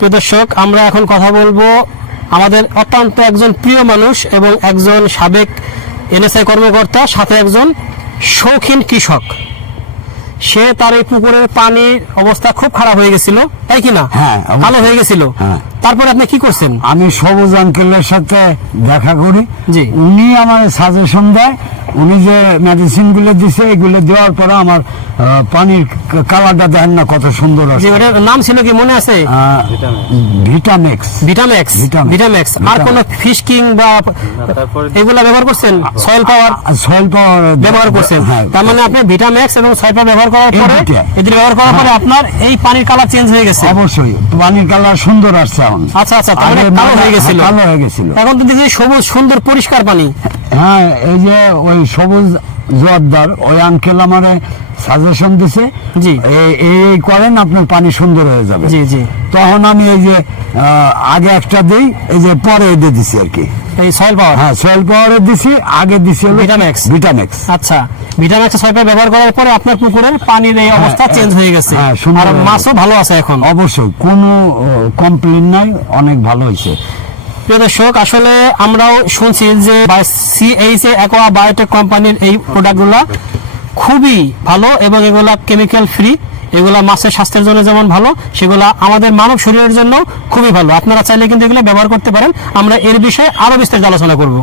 প্রিয় দর্শক, আমরা এখন কথা বলবো আমাদের অত্যন্ত একজন প্রিয় মানুষ এবং একজন সাবেক এনএসআই কর্মকর্তা, সাথে একজন শৌখিন কৃষক। সে তার এই পুকুরের পানির অবস্থা খুব খারাপ হয়ে গেছিল, তাই কিনা? হ্যাঁ, ভালো হয়ে গেছিল। তারপরে আপনি কি করছেন? আমি সবুজ আঙ্কেলের সাথে দেখা করি, জি। উনি আমার সাজেশন দেয়। উনি যে মেডিসিন গুলো দিছে এগুলো দেওয়ার পরে আমার পানির কালারটা দেখেন না কত সুন্দর আছে। ওটার নাম ছিল কি মনে আছে? ভিটামেক্স। ভিটামেক্স, ভিটামেক্স। আর কোন ফিশ কিং বা এগুলা ব্যবহার করছেন? সয়েল পাওয়ার, সয়েল পাওয়ার ব্যবহার করছেন। তার মানে আপনি ভিটামেক্স এবং সয়েল পাওয়ার ব্যবহার করার পরে, এদের ব্যবহার করার পরে আপনার এই পানির কালার চেঞ্জ হয়ে গেছে। অবশ্যই পানির কালার সুন্দর আসছে এখন। আচ্ছা আচ্ছা, তাহলে কালো হয়ে গেছিল। কালো হয়ে গেছিল, এখন তো দেখি সবুজ সুন্দর পরিষ্কার পানি। হ্যাঁ, এই যে ওই সবুজ জোয়ারদার ওই আঙ্কেল আমারে সাজেশন দিছে, জি, এই করেন আপনার পানি সুন্দর হয়ে যাবে। জি জি। তখন আমি এই যে আগে একটা দিই, এই যে পরে দিয়ে দিছি আর কি, এই সয়েল পাওয়ার। হ্যাঁ, সয়েল পাওয়ারে দিছি, আগে দিছি ভিটামেক্স। ভিটামেক্স। আচ্ছা, ভিটামেক্স সয়েল পাওয়ার ব্যবহার করার পরে আপনার পুকুরের পানির এই অবস্থা চেঞ্জ হয়ে গেছে, আর মাছও ভালো আছে এখন। অবশ্যই কোনো কমপ্লেইন নাই, অনেক ভালো হয়েছে। প্রিয় দর্শক, আসলে আমরাও শুনছি যে সিএইচ অ্যাকোয়া বায়োটেক কোম্পানির এই প্রোডাক্টগুলো খুবই ভালো এবং এগুলা কেমিক্যাল ফ্রি। এগুলা মাছের স্বাস্থ্যের জন্য যেমন ভালো, সেগুলা আমাদের মানব শরীরের জন্য খুবই ভালো। আপনারা চাইলে কিন্তু এগুলো ব্যবহার করতে পারেন। আমরা এর বিষয়ে আরো বিস্তারিত আলোচনা করব।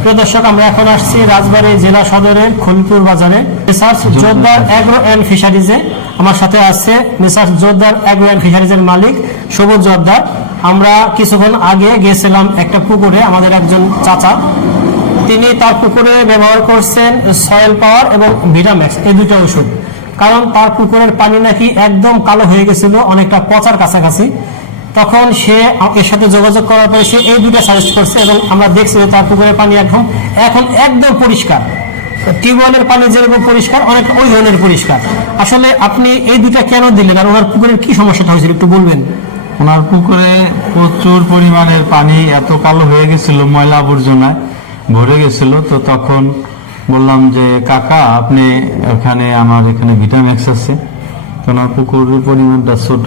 প্রিয় দর্শক, আমরা এখন আসছি রাজবাড়ী জেলা সদরের খলিপুর বাজারে মেসার্স জোরদার অ্যাগ্রো অ্যান্ড ফিশারিজে। আমার সাথে আছে মেসার্স জোরদার অ্যাগ্রো অ্যান্ড ফিশারিজের মালিক সবুজ জোরদার। আমরা কিছুক্ষণ আগে গিয়েছিলাম একটা পুকুরে, আমাদের একজন চাচা, তিনি তার পুকুরে ব্যবহার করছেন সয়েল পাওয়ার এবং ভিটামেক্স, এই দুটো ওষুধ। কারণ তার পুকুরের পানি নাকি একদম কালো হয়ে গেছিল, অনেকটা পচার কাছাকাছি। তখন সে এর সাথে যোগাযোগ করার পরে সে এই দুটো সাজেস্ট করছে এবং আমরা দেখছি তার পুকুরের পানি এখন একদম পরিষ্কার। টিউবওয়েলের পানি যেরকম পরিষ্কার, অনেক ওই ধরনের পরিষ্কার। আসলে আপনি এই দুটা কেন দিলেন, আর ওনার পুকুরের কি সমস্যাটা হয়েছিল একটু বলবেন? ওনার পুকুরে প্রচুর পরিমাণের পানি এত কালো হয়ে গেছিল, ময়লা আবর্জনায় ভরে গেছিল। তো তখন বললাম যে কাকা, আপনি আমার এখানে ভিটামেক্স আছে। তো ওনার পুকুরের পরিমাণটা ছোট,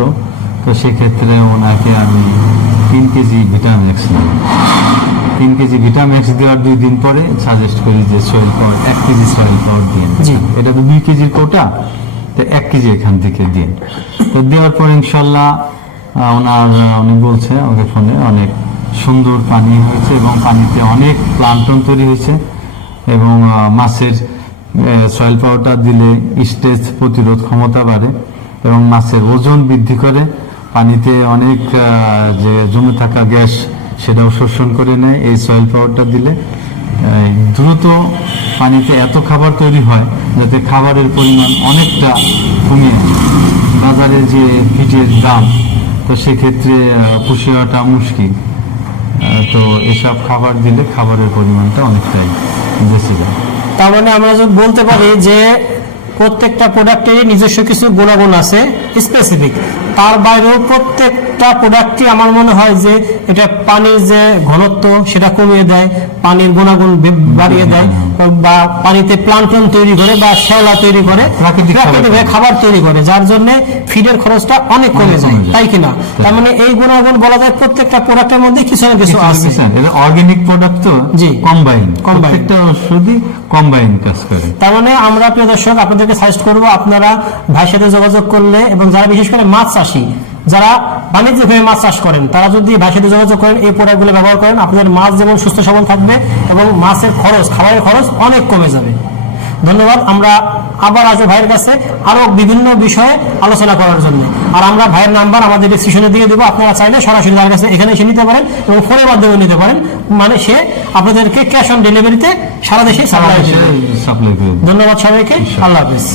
তো সেক্ষেত্রে ওনাকে আমি 3 কেজি ভিটামেক্স দিই। 3 কেজি ভিটামেক্স দেওয়ার 2 দিন পরে সাজেস্ট করি যে সয়েল পাওয়ার 1 কেজি সয়েল পাওয়ার দিন। এটা তো 2 কেজির কোটা, তো 1 কেজি এখান থেকে দিন। তো দেওয়ার পর ইনশাল্লাহ উনি বলছে আমাকে ফোনে, অনেক সুন্দর পানি হয়েছে এবং পানিতে অনেক প্লান্টন তৈরি হয়েছে এবং মাছের সয়েল পাউডার দিলে স্ট্রেস প্রতিরোধ ক্ষমতা বাড়ে এবং মাছের ওজন বৃদ্ধি করে। পানিতে অনেক যে জমে থাকা গ্যাস সেটাও শোষণ করে নেয় এই সয়েল পাউডারটা দিলে। দ্রুত পানিতে এত খাবার তৈরি হয় যাতে খাবারের পরিমাণ অনেকটা কমে যায়। বাজারে যে ফিডের দাম, তো সেক্ষেত্রে পুষে হওয়াটা মুশকিল। তো এসব খাবার দিলে খাবারের পরিমাণটা অনেকটাই বেশি যায়। তার মানে আমরা যদি বলতে পারি যে প্রত্যেকটা প্রোডাক্টেরই নিজস্ব কিছু গুণাগুণ আছে স্পেসিফিক, তার বাইরেও প্রত্যেকটা প্রোডাক্টই আমার মনে হয় যে এটা পানির যে ঘনত্ব সেটা কমিয়ে দেয়, পানির গুণাগুণ বাড়িয়ে দেয়, বা পানিতে প্লান্টন তৈরি করে বা শ্যাওলা তৈরি করে, প্রাকৃতিকভাবে খাবার তৈরি করে, যার জন্য ফিডের খরচটা অনেক কমে যায়, তাই কিনা? তার মানে এই গুণাগুণ বলা যায় প্রত্যেকটা প্রোডাক্টের মধ্যে কিছু না কিছু আছে। এটা অর্গানিক প্রোডাক্ট, তো জি, কম্বাইন, প্রত্যেকটা ওষুধই কম্বাইন কাজ করে। তার মানে আমরা প্রিয় দর্শক আপনাদেরকে সাজেস্ট করবো, আপনারা ভাইয়ের সাথে যোগাযোগ করলে এবং যারা বিশেষ করে মাছ চাষী, যারা বাণিজ্যিকভাবে মাছ চাষ করেন, তারা যদি ভাইয়ের সাথে যোগাযোগ করেন, এই প্রোডাক্টগুলো ব্যবহার করেন, আপনাদের মাছ যেমন সুস্থ সবল থাকবে এবং মাছের খরচ, খাবারের খরচ অনেক কমে যাবে। ধন্যবাদ। আমরা আবার আসবো ভাইয়ের কাছে আরো বিভিন্ন বিষয়ে আলোচনা করার জন্য। আর আমরা ভাইয়ের নাম্বার আমাদের ডিসক্রিপশনে দিয়ে দেবো, আপনারা চাইলে সরাসরি তার কাছে এখানে এসে নিতে পারেন এবং ফোনের মাধ্যমে নিতে পারেন। মানে সে আপনাদেরকে ক্যাশ অন ডেলিভারিতে সারা দেশে সাপ্লাই করে। ধন্যবাদ সবাইকে, আল্লাহ হাফেজ।